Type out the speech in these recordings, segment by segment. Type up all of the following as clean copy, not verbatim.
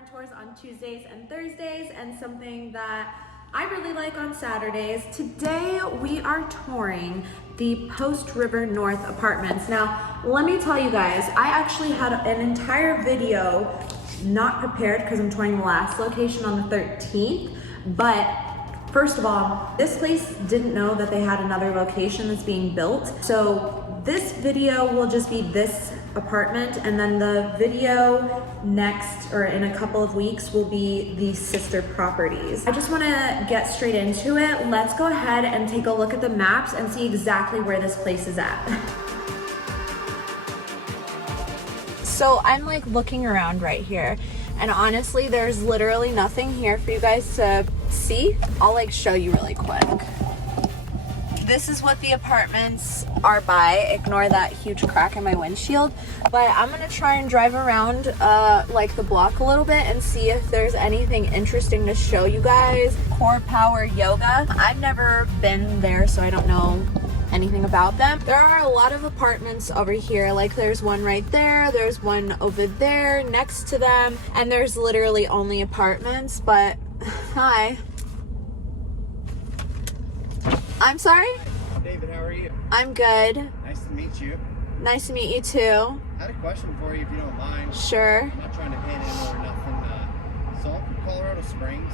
apartment tours on Tuesdays and Thursdays, and something that I really like on Saturdays. Today we are touring the Post River North apartments. Now, let me tell you guys, I actually had an entire video not prepared because I'm touring the last location on the 13th, but first of all, this place didn't know that they had another location that's being built. So this video will just be this apartment, and then the video next, or in a couple of weeks, will be the sister properties. I just wanna get straight into it. Let's go ahead and take a look at the maps and see exactly where this place is at. So I'm like looking around right here, and honestly, there's literally nothing here for you guys to see. I'll like show you really quick. This is what the apartments are by. Ignore that huge crack in my windshield. But I'm gonna try and drive around like the block a little bit and see if there's anything interesting to show you guys. Core Power Yoga. I've never been there, so I don't know anything about them. There are a lot of apartments over here. Like there's one right there, there's one over there next to them, and there's literally only apartments. But hi. I'm sorry? David, how are you? I'm good. Nice to meet you. Nice to meet you too. I had a question for you if you don't mind. Sure. I'm not trying to pan in or nothing. So I'm from Colorado Springs.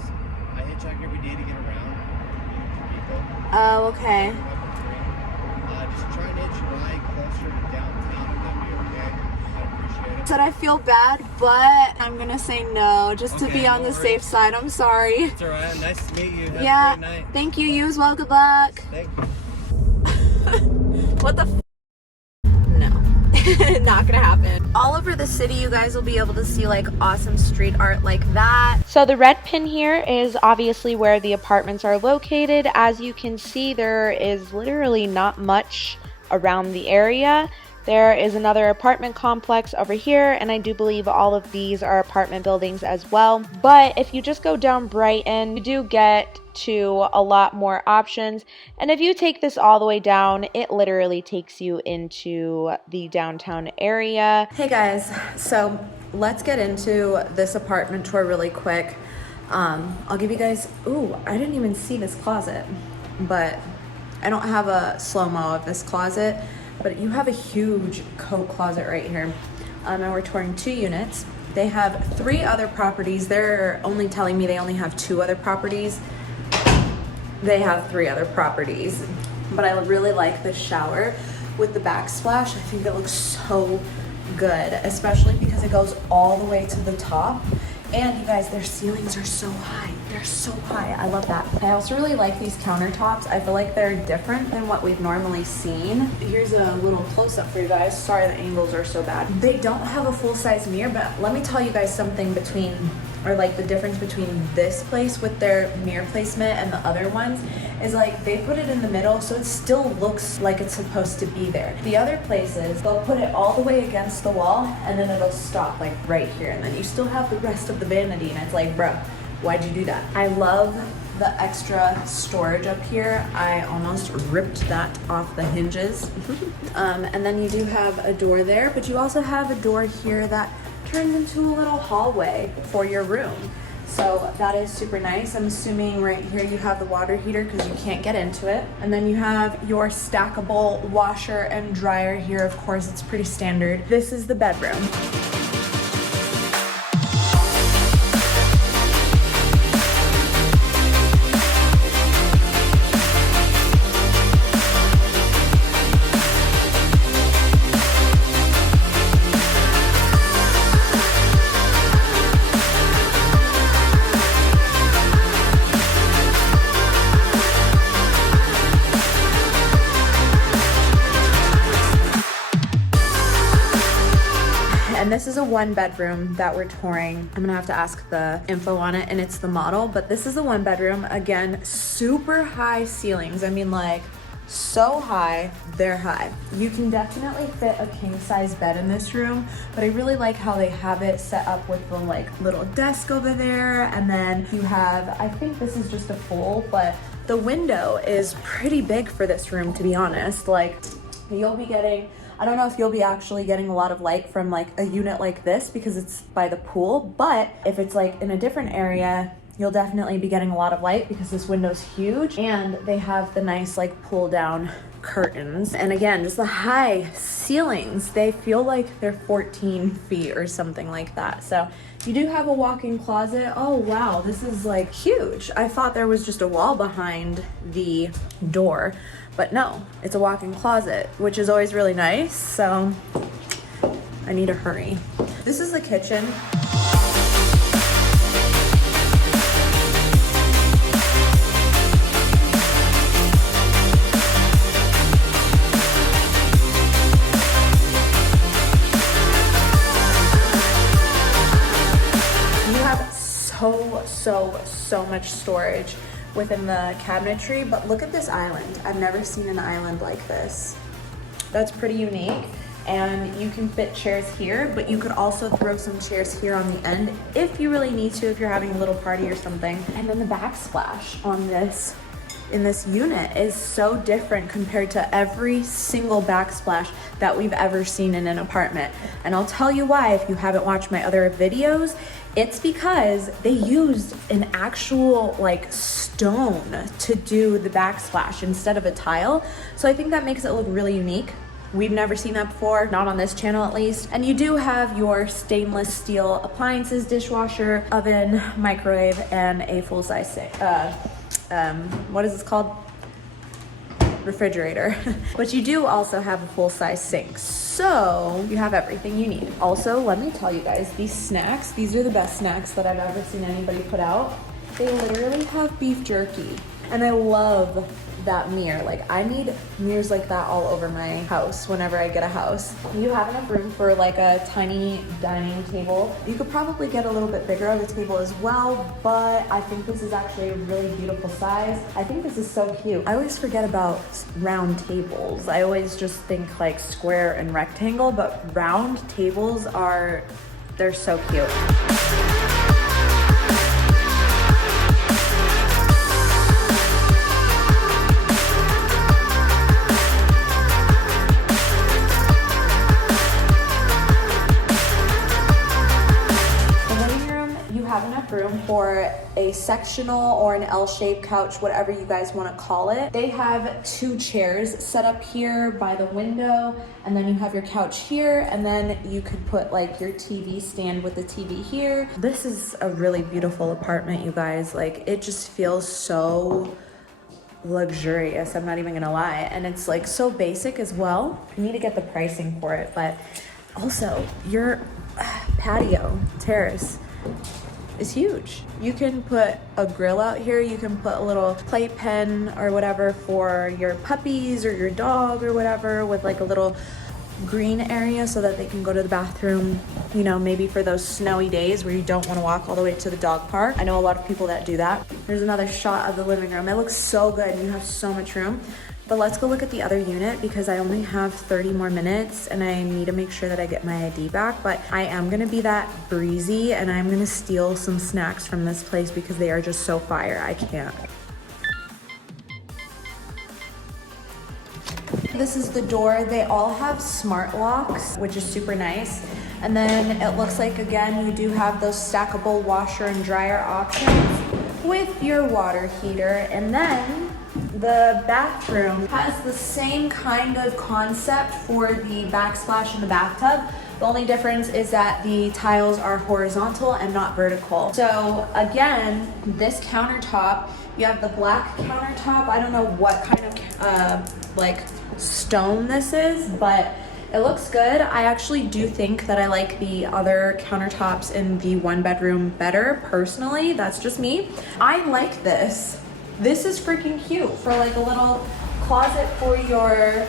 I hitchhike every day to get around. Oh, okay. Just trying to hitch a ride closer to downtown, if that'd be okay. I'd appreciate it. Said I feel bad, but I'm gonna say no, just to be on the safe side. I'm sorry. It's alright. Nice to meet you. Have Yeah. a great night. Thank you. You as well. Good luck. Thank you. What the f? No. Not gonna happen. All over the city, you guys will be able to see like awesome street art like that. So the red pin here is obviously where the apartments are located. As you can see, there is literally not much around the area. There is another apartment complex over here, and I do believe all of these are apartment buildings as well. But if you just go down Brighton, you do get to a lot more options. And if you take this all the way down, it literally takes you into the downtown area. Hey guys, so let's get into this apartment tour really quick. I'll give you guys, ooh, I didn't even see this closet, but I don't have a slow-mo of this closet, but you have a huge coat closet right here. And we're touring 2 units. They have 3 other properties. They're only telling me they only have 2 other properties. They have 3 other properties. But I really like this shower with the backsplash. I think it looks so good, especially because it goes all the way to the top. And you guys, their ceilings are so high. They're so high. I love that. I also really like these countertops. I feel like they're different than what we've normally seen. Here's a little close-up for you guys. Sorry the angles are so bad. They don't have a full-size mirror, but let me tell you guys something between, or like the difference between this place with their mirror placement and the other ones is like they put it in the middle so it still looks like it's supposed to be there. The other places, they'll put it all the way against the wall and then it'll stop like right here, and then you still have the rest of the vanity, and it's like, bro, why'd you do that? I love the extra storage up here. I almost ripped that off the hinges. And then you do have a door there, but you also have a door here that turns into a little hallway for your room. So that is super nice. I'm assuming right here you have the water heater because you can't get into it. And then you have your stackable washer and dryer here. Of course, it's pretty standard. This is the bedroom. And this is a 1-bedroom that we're touring. I'm gonna have to ask the info on it, and it's the model, but this is a 1-bedroom. Again, super high ceilings. I mean, like, so high, they're high. You can definitely fit a king-size bed in this room, but I really like how they have it set up with the like little desk over there, and then you have, I think this is just a full, but the window is pretty big for this room, to be honest. Like, you'll be getting I don't know if you'll be actually getting a lot of light from like a unit like this because it's by the pool, but if it's like in a different area, you'll definitely be getting a lot of light because this window's huge and they have the nice like pull down curtains. And again, just the high ceilings, they feel like they're 14 feet or something like that. So you do have a walk-in closet. Oh wow, this is like huge. I thought there was just a wall behind the door, but no, it's a walk-in closet, which is always really nice. So I need to hurry. This is the kitchen. So much storage within the cabinetry, but look at this island. I've never seen an island like this. That's pretty unique, and you can fit chairs here, but you could also throw some chairs here on the end if you really need to, if you're having a little party or something. And then the backsplash on this in this unit is so different compared to every single backsplash that we've ever seen in an apartment. And I'll tell you why if you haven't watched my other videos. It's because they used an actual like stone to do the backsplash instead of a tile. So I think that makes it look really unique. We've never seen that before, not on this channel at least. And you do have your stainless steel appliances, dishwasher, oven, microwave, and a full-size sink. What is this called? Refrigerator. But you do also have a full-size sink, so you have everything you need. Also, let me tell you guys, these snacks, these are the best snacks that I've ever seen anybody put out. They literally have beef jerky, and I love that mirror. Like, I need mirrors like that all over my house whenever I get a house. You have enough room for like a tiny dining table. You could probably get a little bit bigger of a table as well, but I think this is actually a really beautiful size. I think this is so cute. I always forget about round tables. I always just think like square and rectangle, but round tables they're so cute. Room for a sectional or an L-shaped couch, whatever you guys want to call it. They have 2 chairs set up here by the window, and then you have your couch here, and then you could put like your TV stand with the TV here. This is a really beautiful apartment, you guys. Like, it just feels so luxurious, I'm not even gonna lie, and it's like so basic as well. I need to get the pricing for it, but also your patio terrace is huge. You can put a grill out here, you can put a little playpen or whatever for your puppies or your dog or whatever, with like a little green area so that they can go to the bathroom, you know, maybe for those snowy days where you don't want to walk all the way to the dog park. I know a lot of people that do that. There's another shot of the living room. It looks so good and you have so much room. But let's go look at the other unit because I only have 30 more minutes and I need to make sure that I get my ID back. But I am gonna be that breezy and I'm gonna steal some snacks from this place because they are just so fire. I can't. This is the door. They all have smart locks, which is super nice. And then it looks like, again, you do have those stackable washer and dryer options with your water heater. And then the bathroom has the same kind of concept for the backsplash in the bathtub. The only difference is that the tiles are horizontal and not vertical. So again, this countertop, you have the black countertop. I don't know what kind of like stone this is, but it looks good. I actually do think that I like the other countertops in the 1-bedroom better personally. That's just me. I like this. This is freaking cute for like a little closet for your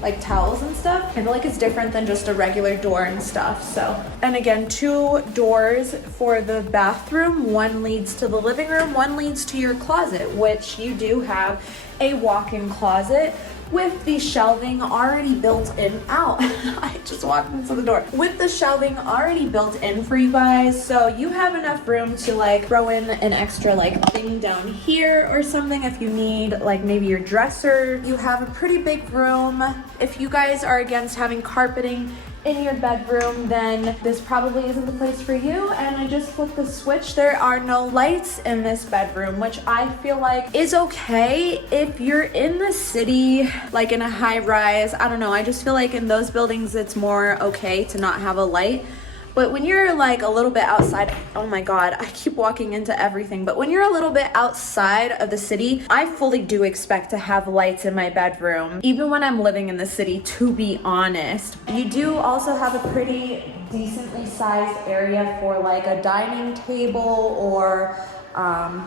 like towels and stuff. I feel like it's different than just a regular door and stuff. So, and again, 2 doors for the bathroom. One leads to the living room, one leads to your closet, which you do have a walk-in closet, with the shelving already built in. Ow, I just walked into the door. With the shelving already built in for you guys, so you have enough room to like throw in an extra like thing down here or something if you need like maybe your dresser. You have a pretty big room. If you guys are against having carpeting in your bedroom, then this probably isn't the place for you. And I just flipped the switch. There are no lights in this bedroom, which I feel like is okay if you're in the city, like in a high rise. I don't know, I just feel like in those buildings it's more okay to not have a light. But when you're like a little bit outside, oh my God, I keep walking into everything. But when you're a little bit outside of the city, I fully do expect to have lights in my bedroom, even when I'm living in the city, to be honest. You do also have a pretty decently sized area for like a dining table or a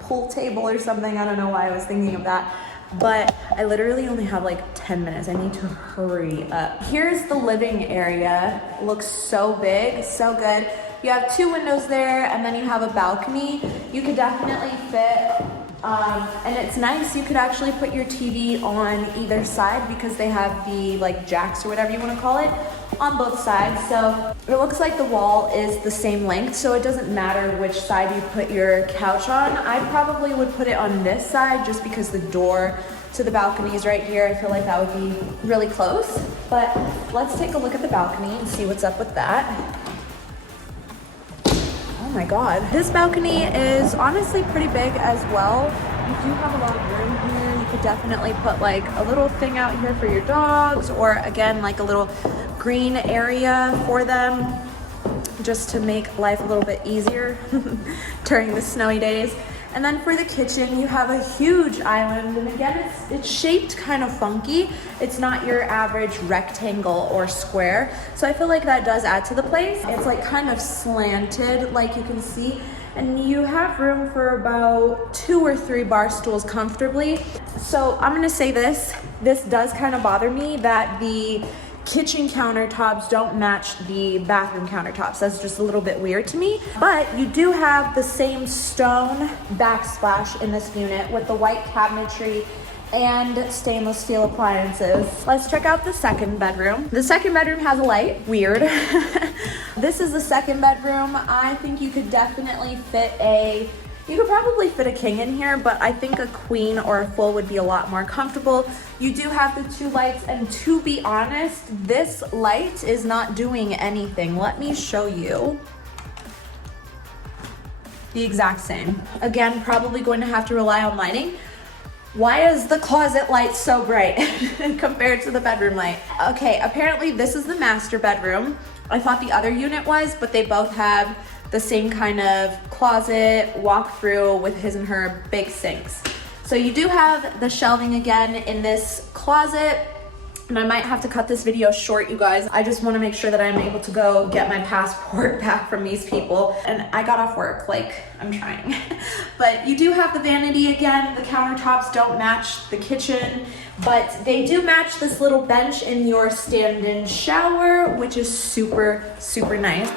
pool table or something. I don't know why I was thinking of that. But I literally only have like 10 minutes. I need to hurry up. Here's the living area. Looks so big, so good. You have 2 windows there, and then you have a balcony. You could definitely fit, and it's nice. You could actually put your TV on either side because they have the like jacks or whatever you want to call it on both sides. So it looks like the wall is the same length, so it doesn't matter which side you put your couch on. I probably would put it on this side just because the door to the balcony is right here. I feel like that would be really close. But let's take a look at the balcony and see what's up with that. Oh my God. This balcony is honestly pretty big as well. You do have a lot of room here. You could definitely put like a little thing out here for your dogs, or again, like a little green area for them, just to make life a little bit easier during the snowy days. And then for the kitchen, you have a huge island, and again, it's shaped kind of funky. It's not your average rectangle or square, so I feel like that does add to the place. It's like kind of slanted, like you can see, and you have room for about 2 or 3 bar stools comfortably. So I'm gonna say this does kind of bother me that the kitchen countertops don't match the bathroom countertops. That's just a little bit weird to me. But you do have the same stone backsplash in this unit with the white cabinetry and stainless steel appliances. Let's check out the second bedroom. The second bedroom has a light. Weird. This is the second bedroom. I think you could definitely you could probably fit a king in here, but I think a queen or a full would be a lot more comfortable. You do have the 2 lights, and to be honest, this light is not doing anything. Let me show you. The exact same. Again, probably going to have to rely on lighting. Why is the closet light so bright compared to the bedroom light? Okay, apparently this is the master bedroom. I thought the other unit was, but they both have the same kind of closet walk-through with his and her big sinks. So you do have the shelving again in this closet, and I might have to cut this video short, you guys. I just want to make sure that I'm able to go get my passport back from these people, and I got off work, like I'm trying. But you do have the vanity again. The countertops don't match the kitchen, but they do match this little bench in your stand-in shower, which is super, super nice.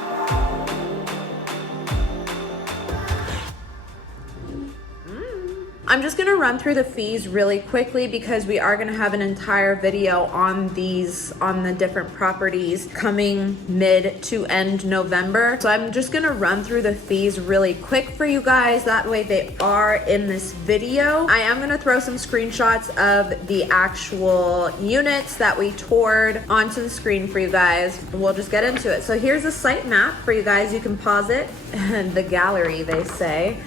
I'm just gonna run through the fees really quickly because we are gonna have an entire video on the different properties coming mid to end November. So I'm just gonna run through the fees really quick for you guys. That way they are in this video. I am gonna throw some screenshots of the actual units that we toured onto the screen for you guys. We'll just get into it. So here's a site map for you guys. You can pause it. The gallery, they say.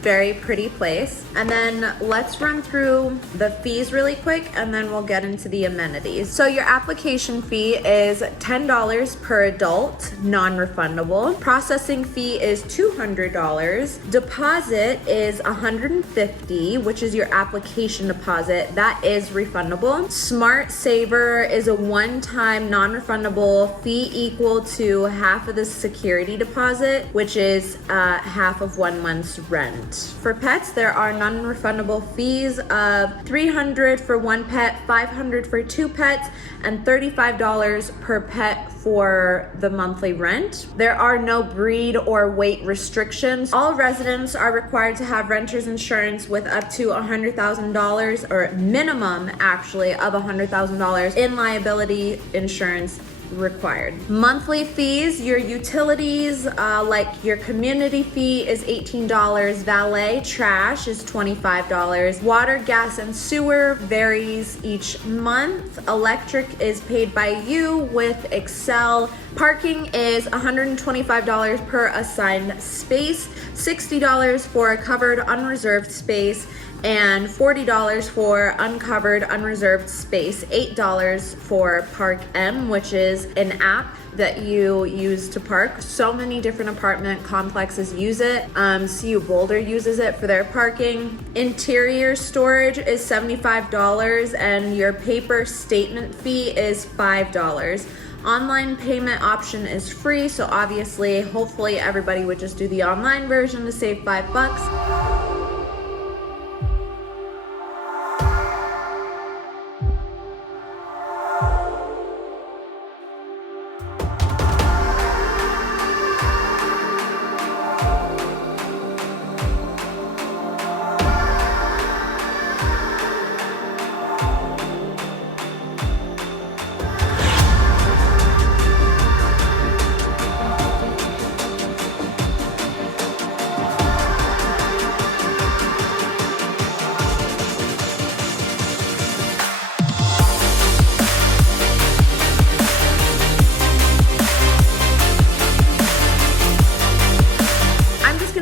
Very pretty place. And then let's run through the fees really quick, and then we'll get into the amenities. So your application fee is $10 per adult, non-refundable. Processing fee is $200. Deposit is $150, which is your application deposit. That is refundable. Smart Saver is a one-time non-refundable fee equal to half of the security deposit, which is half of 1 month's rent. For pets, there are non-refundable fees of $300 for one pet, $500 for two pets, and $35 per pet for the monthly rent. There are no breed or weight restrictions. All residents are required to have renter's insurance with up to $100,000, or minimum actually of $100,000 in liability insurance required. Monthly fees, your utilities, like your community fee is $18, valet, trash is $25, water, gas, and sewer varies each month, electric is paid by you with Excel, parking is $125 per assigned space, $60 for a covered unreserved space, and $40 for uncovered unreserved space, $8 for Park M, which is an app that you use to park. So many different apartment complexes use it. CU Boulder uses it for their parking. Interior storage is $75 and your paper statement fee is $5. Online payment option is free, so obviously, hopefully everybody would just do the online version to save $5.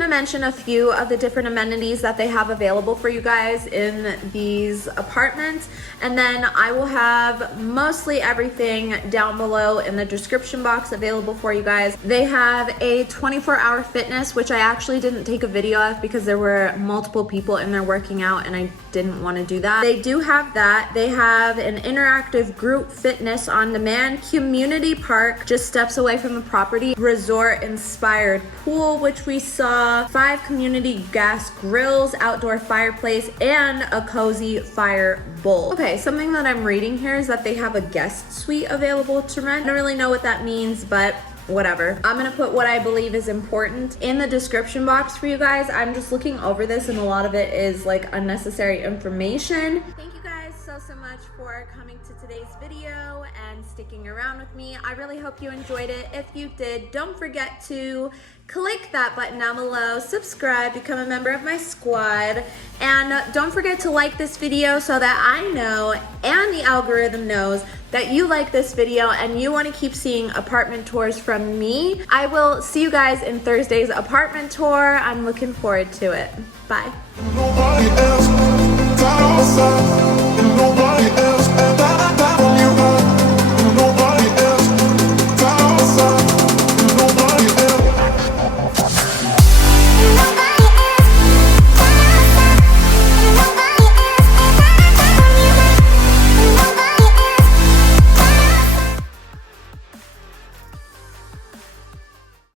Mention a few of the different amenities that they have available for you guys in these apartments, and then I will have mostly everything down below in the description box available for you guys. They have a 24-hour fitness, which I actually didn't take a video of because there were multiple people in there working out and I didn't want to do that. They do have that. They have an interactive group fitness on demand, community park just steps away from the property, resort inspired pool, which we saw, 5 community gas grills, outdoor fireplace, and a cozy fire bowl. Okay, something that I'm reading here is that they have a guest suite available to rent. I don't really know what that means, but whatever. I'm gonna put what I believe is important in the description box for you guys. I'm just looking over this and a lot of it is like unnecessary information. Thank you guys so much for coming to today's video and sticking around with me. I really hope you enjoyed it. If you did, don't forget to click that button down below, subscribe, become a member of my squad, and don't forget to like this video so that I know and the algorithm knows that you like this video and you want to keep seeing apartment tours from me. I will see you guys in Thursday's apartment tour. I'm looking forward to it. Bye.